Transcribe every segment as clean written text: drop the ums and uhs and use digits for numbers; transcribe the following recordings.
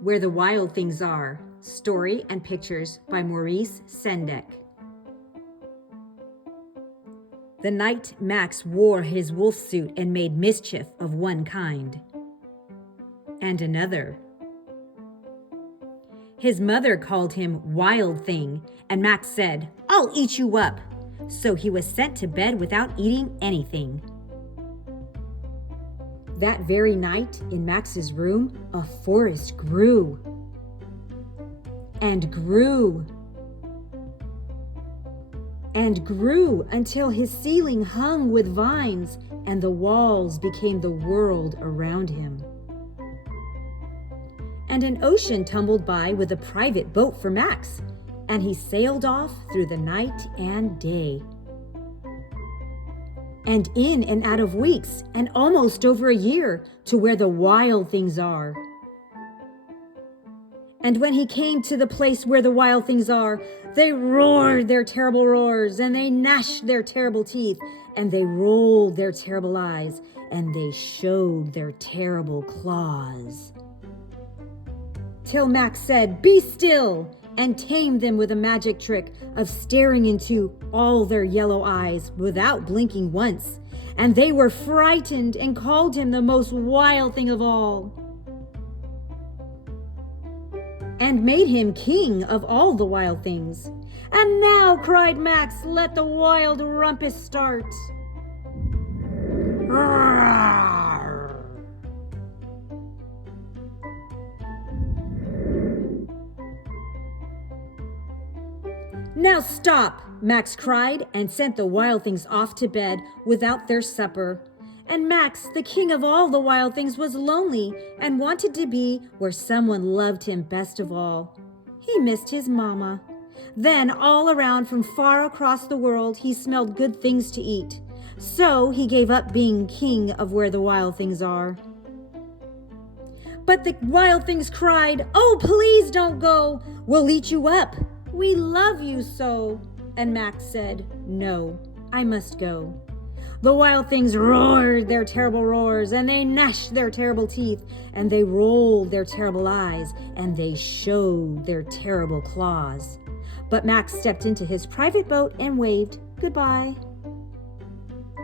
Where the Wild Things Are, story and pictures by Maurice Sendak. The night Max wore his wolf suit and made mischief of one kind and another. His mother called him Wild Thing, and Max said, "I'll eat you up." So he was sent to bed without eating anything. That very night, in Max's room, a forest grew and grew and grew until his ceiling hung with vines and the walls became the world around him. And an ocean tumbled by with a private boat for Max, and he sailed off through the night and day. And in and out of weeks, and almost over a year, to where the wild things are. And when he came to the place where the wild things are, they roared their terrible roars, and they gnashed their terrible teeth, and they rolled their terrible eyes, and they showed their terrible claws. Till Max said, "Be still," and tamed them with a magic trick of staring into all their yellow eyes without blinking once. And they were frightened and called him the most wild thing of all, and made him king of all the wild things. "And now," cried Max, "let the wild rumpus start." Roar! "Now stop," Max cried, and sent the wild things off to bed without their supper. And Max, the king of all the wild things, was lonely and wanted to be where someone loved him best of all. He missed his mama. Then all around from far across the world, he smelled good things to eat. So he gave up being king of where the wild things are. But the wild things cried, "Oh, please don't go. We'll eat you up. We love you so." And Max said, "No, I must go." The wild things roared their terrible roars, and they gnashed their terrible teeth, and they rolled their terrible eyes, and they showed their terrible claws. But Max stepped into his private boat and waved goodbye,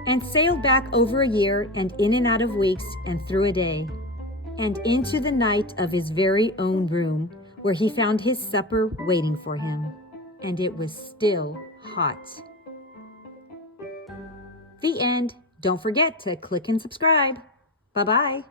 and sailed back over a year, and in and out of weeks, and through a day, and into the night of his very own room, where he found his supper waiting for him, and it was still hot. The end. Don't forget to click and subscribe. Bye-bye.